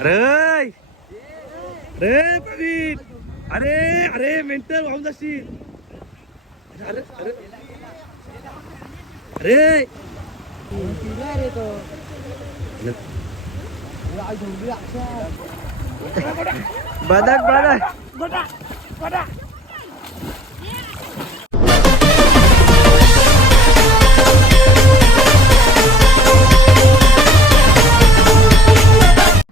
अरे रे प्रवीण. अरे अरे मेंटल वाहून जाशील. अरे अरे. अरे. बदक बदक.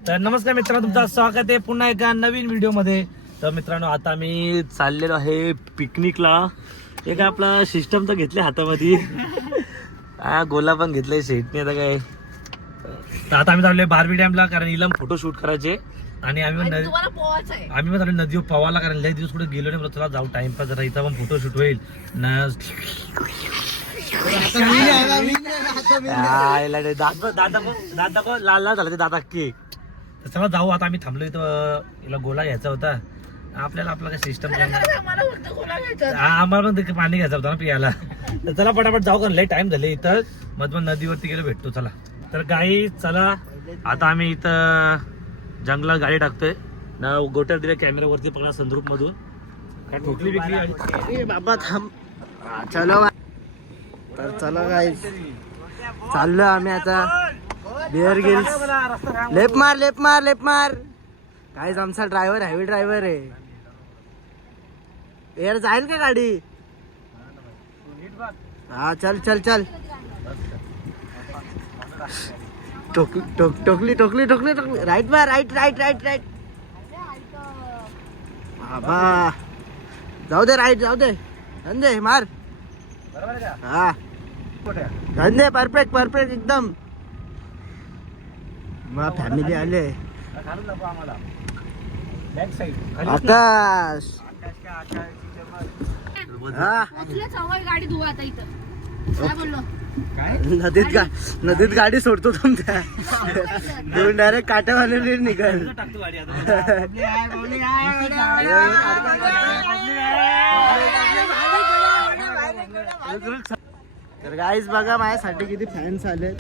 तर नमस्कार मित्रांनो तुमचं स्वागत आहे पुन्हा एका नवीन व्हिडिओमध्ये तर मित्रांनो आता मी चाललेलो आहे पिकनिकला एक आपला सिस्टम तर घेतले हातामध्ये हा गोला पण घेतलाय शेटने आता काय तर आता आम्ही चाललोय बारबी डॅमला कारण इलम फोटो शूट करायचे आणि आम्ही नदी- तुम्हाला पोहायचं आहे आम्ही पण चाललो नदीवर पवायला कारण लय दिवस कुठे गेलो नाही चला जाऊ टाइमपास जरा इथं पण फोटो शूट होईल न दादा दादा दादा लाल लाल झाला ते दादा के तर चला जाऊ आता आम्ही थांबलो इथं हिला गोला घ्यायचा होता. आपल्याला आपला काय सिस्टम आम्हाला पण पाणी घ्यायचं होतं ना पियाला. तर चला पटापट जाऊ कारण लय टाइम झाले इथं. मग मग नदीवरती गेलो भेटतो चला. तर गाई चला. आता आम्ही इथं जंगलात गाडी टाकतोय. ना गोट्यावर दिल्या कॅमेऱ्यावरती पकडा संद्रूप मधून. काय ठोकली बिकली बाबा थांब. चलो. तर चलो काय चाललो आम्ही आता. बिअर गिल्स लेप मार लेप मार लेप मार. काहीच आमचा ड्रायव्हर हायवे ड्रायव्हर आहे. एअर जाईल का गाडी? हा चल चल चल. टोक टोक टोकली टोकली टोकली टोकली. राईट बा राईट राईट राईट राईट बाबा. जाऊ दे राईट जाऊ दे. धंदे मार. हा. धंदे परफेक्ट परफेक्ट एकदम. मग फॅमिली आले. आकाश. हा. तुला सवय गाडी धुवा आता इथं. काय बोललो? नदीत नदीत गाडी सोडतो तुमच्या. दोन डायरेक्ट काट्यावाले निघाल. टाकतो गाडी आता. तर गाईज बघा माझ्यासाठी किती फॅन्स आले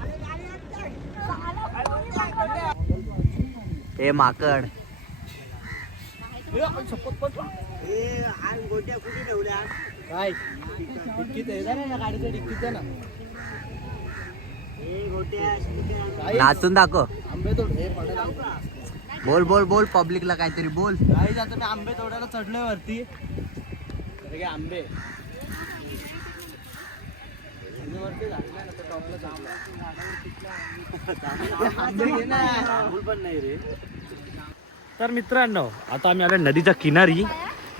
हे माकड. नाचून दाखव. आंबे हे बोल बोल बोल पब्लिकला काहीतरी बोल. काही आता मी आंबे तोडायला चढलोय वरती? आंबे. तर मित्रांनो आता आम्ही आलो नदीच्या किनारी.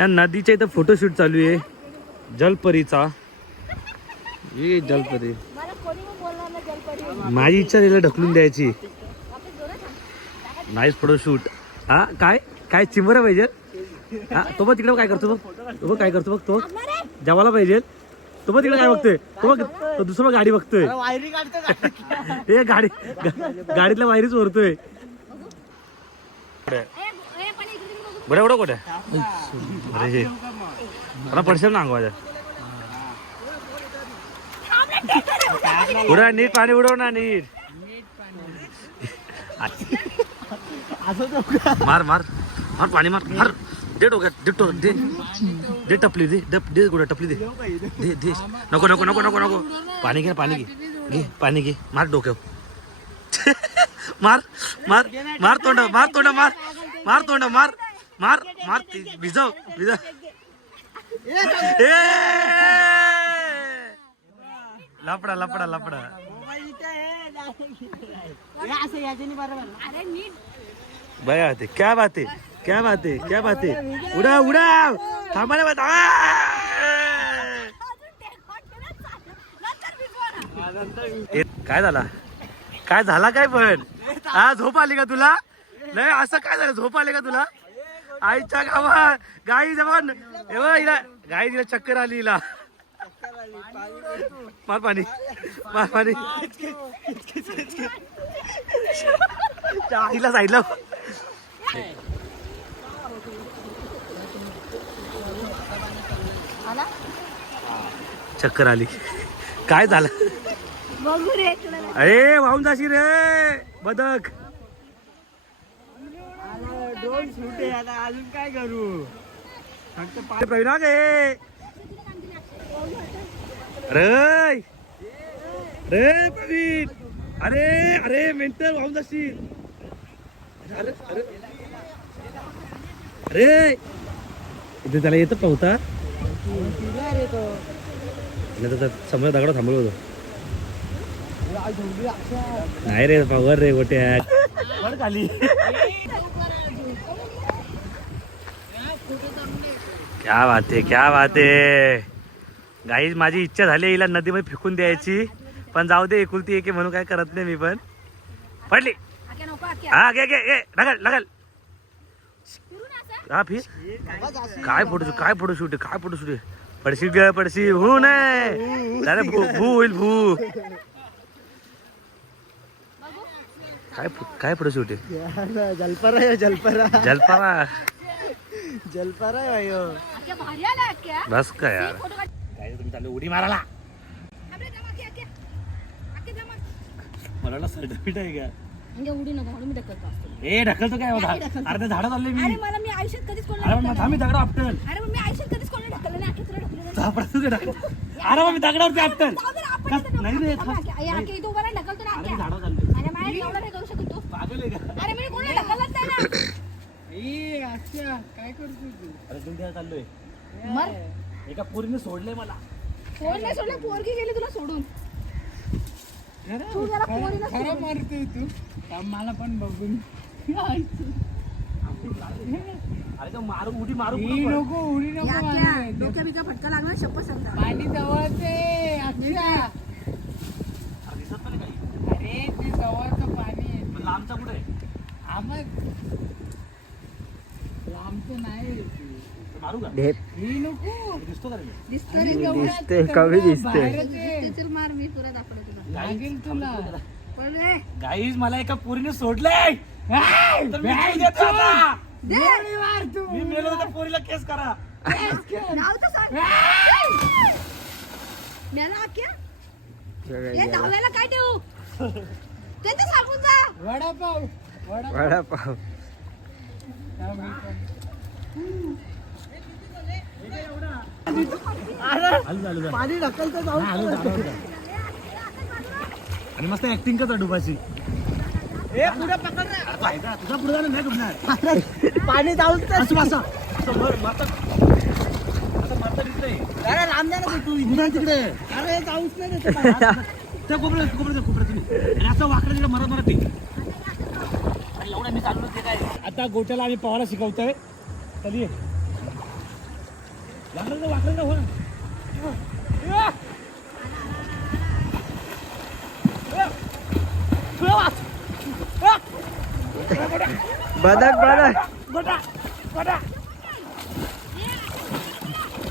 या नदीच्या इथं फोटोशूट चालू आहे. जलपरीचा. जलपरी ना जलपरी. माझी इच्छा तिला ढकलून द्यायची. नाईस फोटोशूट हा काय? काय चिंबरा पाहिजे हा तो बघ तिकडे काय करतो बघ. तो बघ काय करतो बघ तो जेवायला पाहिजे तो बघ तिकडे काय बघतोय. तो बघ तो दुसरं गाडी बघतोय. वायरी? हे गाडी. गा- गाडीतल्या वायरीच ओरतोय बरं एवढं कुठे? अरे हे. मला पडशील ना अंगवाजा उडा नीट पाणी उडव ना नीट. मार मार. मार पाणी मार. मार. दे डोक्यात दे टो दे. दे टपली दे डप दे गोड्या टपली दे. दे दे. नको नको नको नको नको. पाणी घे पाणी घे. घे पाणी घे. मार डोक्यावर. मार मार मार तोंड मार तोंड मार. मार तोंड मार मार मार. भिजव भिजव. ए! लपडा लपडा लपडा. बया क्या बात है क्या बात है क्या बात है। उडा उडा। थांबा ना काय झाला? काय झाला काय पण? हा झोप आली का तुला? नाही असं काय झालं? झोप आली का तुला? आईच्या गावा गाई जवळ हिला गाई तिला चक्कर आली हिला. मार पाणी. मार पाणी. आईला साईडला चक्कर आली. काय झालं? रे. अरे वाहून जाशी रे. बदक. अजून काय करू फक्त प्रवीण गे. अरे. रे प्रवीण. अरे अरे मेंटल वाहून जाशील. अरे अरे. अरे. इथे त्याला येतं पाहता समजा दगड थांबलो होतो. नाही रे पावर रे गोट्या. खाली. क्या बात आहे क्या बात आहे. गाई माझी इच्छा झाली हिला नदीमध्ये फेकून द्यायची पण जाऊ दे एकुलती एक म्हणून काय करत नाही मी पण. पडली. हा घे घे घे. असं. हा फिर. काय फोटो काय फोटो शूट आहे काय फोटो शूट पडशी ग पडशी भू नाही अरे भू भू होईल भू. काय काय शूट आहे? जलपरा जलपरा. जलपारा. जलपरा हो. बस का यार? काय तुम्ही चालू उडी मारायला? मला सर्टिफिकेट आहे का? म्हणजे उडी नको म्हणून मी ढकलतो असतो ए ढकलतो काय होता नाही ढकलतो. अर्धे झाडं चालले मी. अरे मला मी आयुष्यात कधीच अरे कोणाला मग ढकललं थांबी दगड आपटल. अरे मग मी आयुष्यात कधीच कोणाला ढकललं नाही. आक्या तुला ढकललं नाही. सापडतो ते ढकल? अरे मी दगडावरती आपटल. जाऊ दे ना, आपण नाही रे, ढकलतो. थांब. आक्या, आक्या, इथं उभा राहा, ढकलतो ना अरे आक्या. मी झाडं चालले. एवढं करू शकत तू? पागल आहे का? अरे मी कोणाला ढकलत नाही ना? ए, अच्छा, काय करतो तू? अरे तुम्ही काय चाललोय. मर. एका पोरीने सोडले मला. नाही सोडला पोरगी गेली तुला सोडून. तू जरा खरं मारतोय तू का मला पण बघून अरे तो मारू उडी मारू उडी नको उडी नको मारू. डोक्या बिक्या फटका लागला शप्प सांगा पाणी जवळच आहे अच्छा अरे दिसत पण नाही काही. अरे ते जवळचं पाणी आहे पण लांबचा कुठे आहे? आमच लांबचं नाही रे दिसतो. दिसते कमी दिसते दिसते, चल मार मी तुला दाखवलं तुला. लागेल तुला. पण रे गाईज मला एका पोरीने सोडलंय. तर मी जीव देतो आता. गोळी मार तू मी मेलो तर पोरीला केस करा. नाव तर सांग. मेला आख्या हे धावायला काय ठेवू ते तर सांगून जा. वडापाव. वडापाव. वडापाव. हा, पण. ढकलतं जाऊ. आणि मस्त ऍक्टिंग करतो डुबाची. तुझा पुढे नाही डुबणार पाणी दिसतंय. अरे तू. तिकडे? अरे जाऊच नाही रे ते पाणी. त्या कोपऱ्यात कोपऱ्यात कोपऱ्यात तुम्ही. आणि असं वाकडं तिकडे मरत मरत ते आणि एवढं मी चाललो ते काय? आता गोट्याला आम्ही पवायला शिकवतोय. चलिये वाकडं जा, वाकडं जा, हो ना. बदक बदक गोट्या गोट्या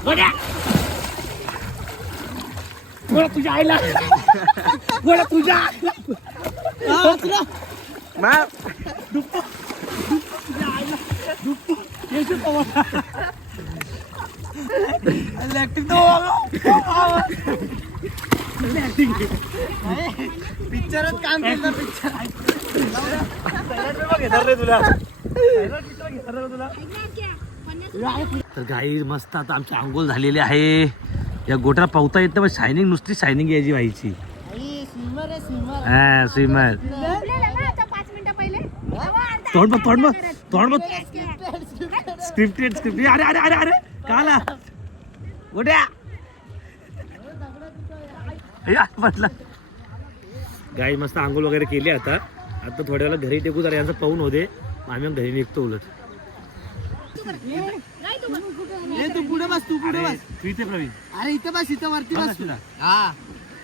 गोट्या गोळा तुझ्या आईला गोळा तुझ्या मार येशील पवायला पिक्चरच काम केलं पिक्चर तर गाई मस्त आता आमची आंघोळ झालेली आहे. या गोट्याला पावता येत पण शायनिंग नुसती शायनिंग यायची व्हायची. हा स्विमर तोंड बघ तोंड बघ. तोंड बघ. स्क्रिप्टेड स्क्रिप्ट अरे अरे अरे अरे. काला. गोट्या या, म्हटलं. गाई मस्त आंघोळ वगैरे केली आता. आता थोड्या वेळा घरी टेकू जरा यांचं पाहून होते आम्ही घरी निघतो उलट. तू बघ. ए तू पुढे बस तू पुढे बस. तू इथे प्रवीण. अरे इथं बस इथं वरती बस तुला. हाँ.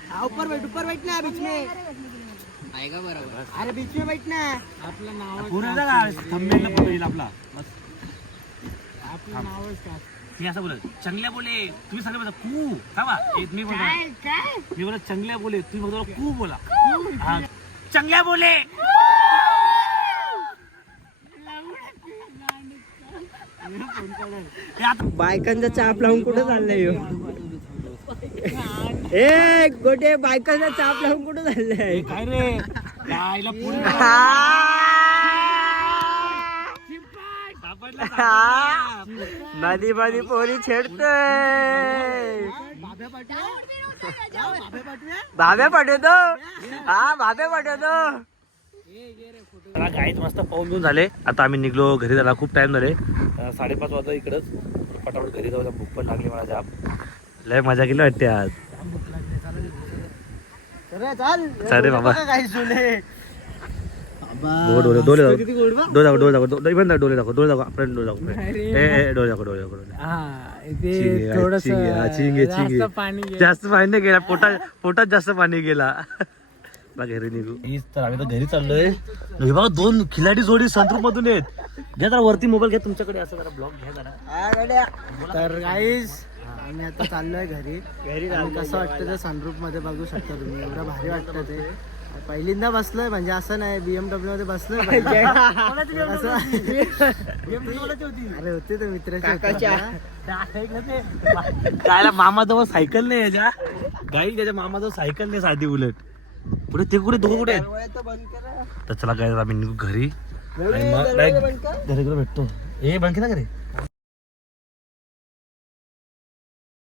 हाँ, ऊपर बैठ ऊपर बैठना बीच में. आएगा बराबर अरे बीच में बैठना आपलं नाव फोटो येईल आपला. बस. आपलं नावच का? मी असं बोलत चांगल्या बोले तुम्ही सगळे बोला कू थांबा. एक मी बोलतो काय काय? मी बोला चांगल्या बोले तुम्ही बोलतो कू बोला. हा. चांगल्या बोले. आता बायकांचा चाप लावून कुठं चाललंय ह्यो? ए गोटे बायकांचा चाप लावून कुठं चाललंय? काय रे? गायला पुढे हा. नदी मध्ये पोरी छेडते भाभे पाठवतो. हा भाभे पाठवतो. चला गाईत मस्त पाहून घेऊन झाले. आता आम्ही निघलो घरी झाला खूप टाइम झाले. साडेपाच वाजता इकडंच. पटापट घरी जाऊ भूक पण लागली मला जाम. लय मजा केली वाटते आज. चाल चाल रे बाबा. डोळे डोळे डोळे दाखव डोळे दाखव डोळे दाखव. डोळे बंद डोळे दाखव डोळे दाखव. आपण डोळे दाखव. ए ए, डोळे दाखव डोळे दाखव डोळे चिंगे, हा, चिंगे, चिंगे, चिंगे. जास्त पाणी नाही गेला पोटात पोटात जास्त पाणी गेला. बा घरी निघू. हीच तर आम्ही तर घरी चाललोय. बघा दोन खिलाडी जोडी संतूर मधून येत घ्या जरा वरती मोबाईल घ्या तुमच्याकडे असं जरा ब्लॉग घ्या जरा. तर गाईज आम्ही आता चाललोय घरी. घरी कसं वाटतं ते सनरूफमध्ये बघू शकता तुम्ही. एवढं भारी वाटतं ते. पहिल्यांदा बसलोय म्हणजे असं नाही बीएमडब्ल्यू मध्ये बसलोय अरे होते ते मित्राचे होते आपल्या. काय मामाजवळ सायकल नाही याच्या. गाई त्याच्या मामाजवळ सायकल नाही साधी उलट. पुढे ते कुठे दोघं कुठे तर चला काय आम्ही निघू घरी. आणि मग direct घरी भेटतो. ए बंद केला का रे?